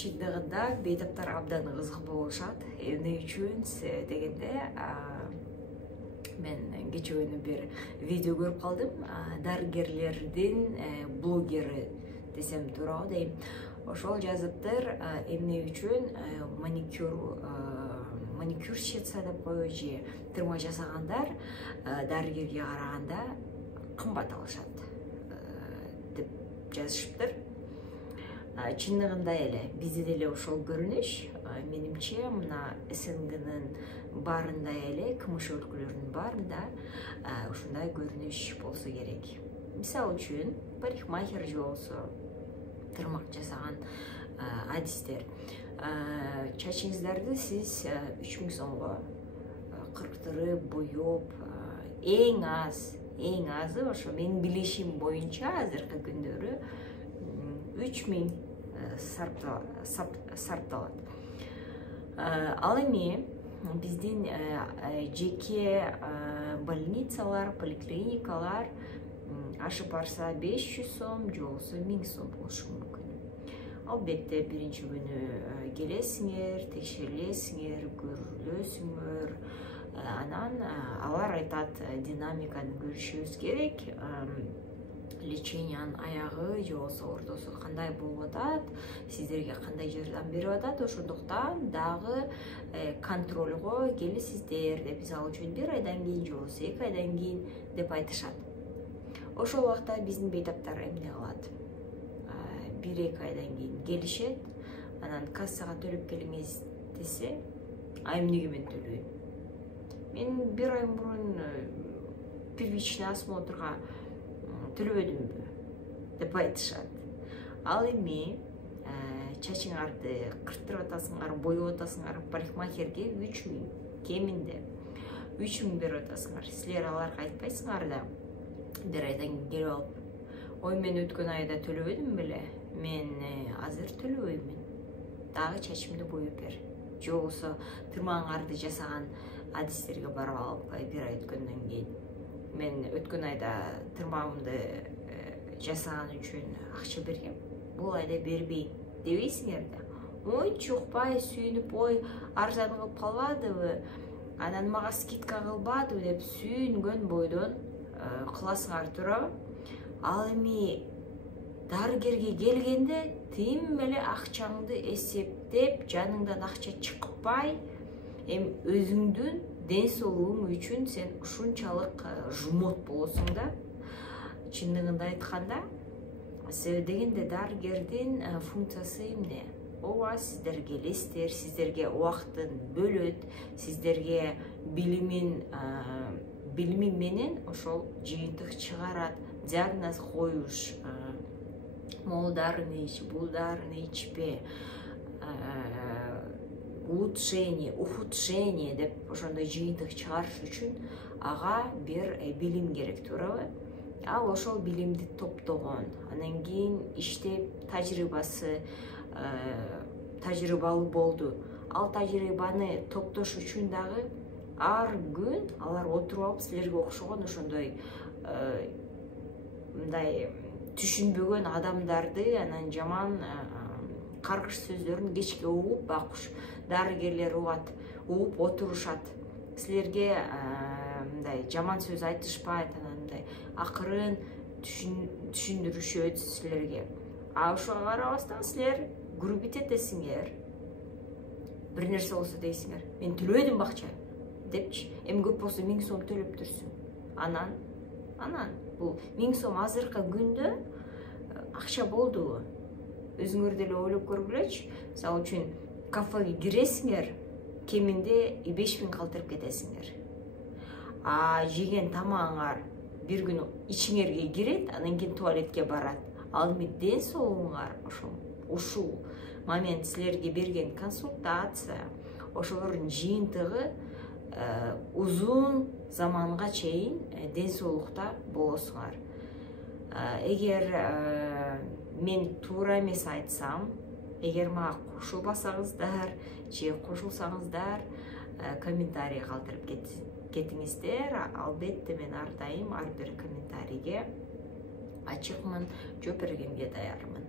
чындыгында бейтаптар абдан кызык болушат. Эмне үчүн дегенде мен кече күнү бир видео көрүп калдым. Дарыгерлердин блогери десем туурабы дейм. Ошол жазыптыр эмне үчүн маникюрщица деп коебу же тырмак жасагандар дарыгерге караганда кымбат алышат деп жазышыптыр. Чындыгында эле бизде деле ошол көрүнүш. Менимче мына СНГнын баарында эле, КМШ өлкөлөрүнүн баарында ушундай көрүнүш болсо керек. Мисалы үчүн парикмахер же болсо тырмак жасаган адистер. Чачыңыздарды сиз 3000 сомго кырктырып, боёп, эң азы ошо менин билишим боюнча азыркы күндөрү 3000 сарпталат. Ал эми биздин жеке больницалар, поликлиникалар ашып барса 500 сом, же болбосо 1000 сом болушу мүмкүн. Албетте биринчи күнү келесиңер, текшерилесиңер, көрүлөсүңөр. Анан алар айтат, динамиканы көрүшүбүз керек. Лечениянын аягы же болбосо ортосу кандай болуп атат, сиздерге кандай жардам берип атат, ошондуктан дагы контролго келесиздер деп, мисалы үчүн 1 айдан кийин же болбосо 2 айдан кийин деп айтышат. Ошол убакта биздин бейтаптар эмне кылат? 1-2 айдан кийин келишет, анан кассага төлөп келиңиз десе, эмнеге мен төлөйм? Мен 1 ай мурун первичный осмотрга төлөбөдүмбү деп айтышат. Ал эми чачыңарды кырттырып атасыңар, боёп атасыңар, парикмахерге 3000 кеминде 3000 берип атасыңар. Силер аларга айтпайсыңар да 1 айдан кийин келип алып, ой мен өткөн айда төлөбөдүм беле, мен азыр төлөбөймүн, дагы чачымды боёп бер. Же болбосо тырмагыңарды жасаган адистерге барып алып 1 ай өткөндөн кийин, мен өткөн айда тырмагымды жасаган үчүн акча бергем, бул айда бербейм дебейсиңер да. Ой чукпай сүйүнүп, ой арзан кылып калбадыбы, анан мага скидка кылбадыбы деп сүйүнгөн бойдон кыласыңар, туурабы? Ал эми дарыгерге келгенде тим эле акчаңды эсептеп, жаныңдан акча чыкпай, эми өзүңдүн ден соолугуң үчүн сен ушунчалык жумот болосуң да. Чындыгында айтканда, дегенде дарыгердин функциясы эмне? Ооба, сиздер келесиздер, сиздерге убактын бөлөт, сиздерге билими менен ошол жыйынтык чыгарат, диагноз коюш, могул дарыны ич, бул дарыны ичпе, улучшение, ухудшение деп ошондой жыйынтык чыгарыш үчүн ага бир билим керек, туурабы? Ал ошол билимди топтогон, анан кийин иштеп тажрыйбалуу болду. Ал тажрыйбаны топтош үчүн дагы ар күн алар отуруп алып силерге окшогон ошондой мындай түшүнбөгөн адамдарды, анан жаман каргыш сөздөрүн кечке угуп, бакуш дарыгерлер угат, угуп отурушат. Силерге мындай жаман сөз айтышпайт, анан мындай акырын түшүндүрүшөт силерге. Ошого карабастан силер грубить этесиңер. Бир нерсе болсо дейсиңер, мен төлөбөдүм акча депчи. Эми көп болсо 1000 сом төлөп турсуң. Анан бул 1000 сом азыркы күндө акча болдубу? Өзүңөр деле ойлоп көргүлөчү. Мисалы үчүн кафеге киресиңер, кеминде 5000 калтырып кетесиңер. Жеген тамагыңар бир күн ичиңерге кирет, анан кийин туалетке барат. Ал эми ден соолугуңар ушул момент силерге берген консультация, ошолордун жыйынтыгы узун заманга чейин ден соолукта болосуңар. Эгер мен туура эмес айтсам, эгер мага кошулбасаңыздар же кошулсаңыздар, комментарий калтырып кетиңиздер. Албетте мен ар дайым ар бир комментарийге ачыкмын, жооп бергенге даярмын.